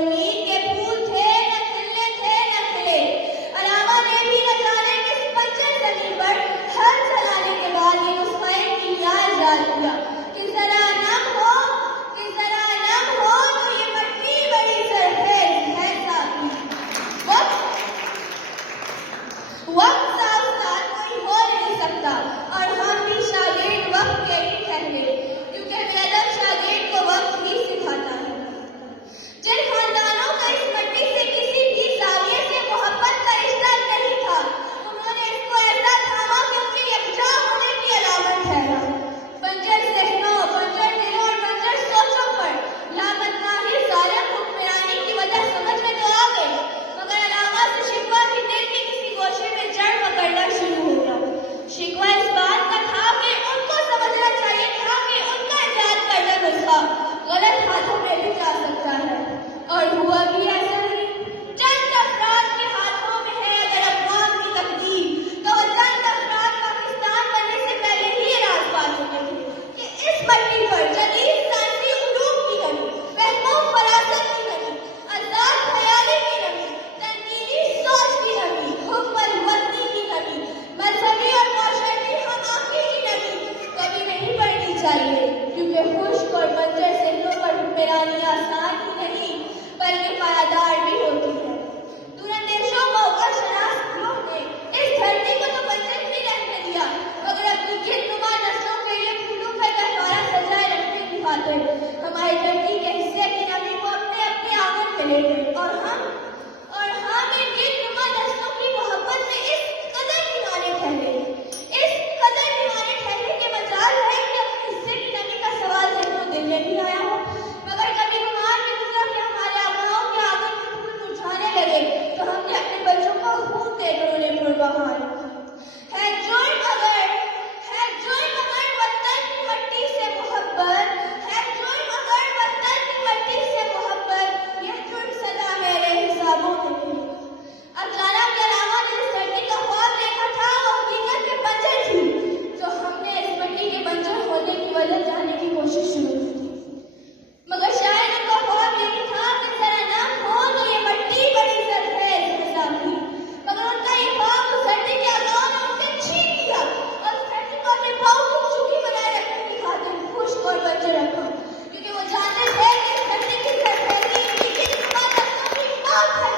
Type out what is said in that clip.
امید کے پھول تھے نہ کھلے، علامہ نے بھی نہ جانے کس بنجر زمین پر ہر چلانے کے بعد یہ نسخہ کیمیا ایجاد کیا کہ ذرا نم ہو تو یہ مٹی بڑی سرخیز ہے ساتھی۔ وقت کا استاد کوئی ہو نہیں سکتا، اور ہم بھی شاگرد وقت کے ہی ٹھہرے، کیونکہ بے ادب شاگرد کو وقت ہی سکھاتا ہے۔ جن خاندانوں کا اس مٹی سے کسی بھی زاویے سے محبت کا رشتہ نہیں تھا، انہوں نے اس کو ایسا تھاما کہ ان کے یکجا ہونے کی علامت ٹھہرا۔ بنجر ذہنوں، بنجر دلوں اور بنجر سوچوں پر لامتناہی ظالم حکمرانی کی وجہ سمجھ میں تو آ گئی، مگر علامہ سے شکوہ بھی دل کے کسی گوشے میں جڑ پکڑنا شروع ہو گیا۔ شکوہ اس بات کا تھا کہ ان کو سمجھنا چاہیے تھا کہ ان کا ایجاد کردہ نسخہ غلط ہاتھوں میں بھی جا سکتا ہے، اور ہوا بھی ایسا ہی۔ چند افراد کے ہاتھوں میں ہے اگر اقوام کی تقدیر، تو وہ چند افراد پاکستان بننے سے پہلے ہی یہ راز پا چکے تھے کہ اس مٹی پر جدید سائنسی علوم کی کمی، فہم و فراست کی کمی، آزاد خیالی کی کمی، تنقیدی سوچ کی کمی، حکمت وطنی کی کمی، مذہبی اور معاشرتی ہم آہنگی کی کمی کبھی نہیں پڑنی چاہیے، کیونکہ خشک اور بنجر ذہنوں پر حکمرانی آسان ہی نہیں بلکہ پائیدار بھی ہوتی ہے۔ دوراندیشوں موقع شناس گروہ نے اس دھرتی کو تو بنجر ہی رہنے دیا، مگر اپنی گرنما نسلوں کے لیے پھولوں کا گہوارہ سجائے رکھنے کی خاطر ہماری دھرتی کے حصے کی نمی کو اپنے آنگن میں لے گئے، اور ہم ان گرنما نسلوں کی محبت میں اس قدر دیوانے ٹھہرے کہ مجال ہے کہ اپنے حصے کی نمی کا سوال ذہنوں دل میں بھی آیا ہو، مگر کبھی گمان بھی گزرا کہ ہمارے آباؤں کے آنگن میں پھول مرجھانے لگے تو ہم نے اپنے بچوں کو خون دے کر انہیں پربہار رکھا۔ ہے جرم اگر وطن کی مٹی سے محبت، یہ جرم سزا میرے حسابوں میں نہیں۔ اب جانا کہ علامہ نے جس دھرتی کا خواب دیکھا تھا وہ حقیقت میں بنجر تھی، تو ہم نے اس مٹی کے بنجر ہونے کی وجہ جاننے کی کوشش شروع کی تھی، مگر شاید ان کا خواب یہی تھا کہ ذرا نم ہو تو یہ مٹی بڑی سرخیز ہے ساتھی، مگر ان کا یہ خواب اس دھرتی کے آگاؤں نے ان سے چھین لیا، اور اس دھرتی کو اپنے پاؤں کو چوکی بنائے رکھنے کی خاطر خشک اور بنجر رکھا، کیونکہ وہ جانتے تھے کہ اس دھرتی کی سرخیزی ان کی گرنما نسلوں کی موت ہے۔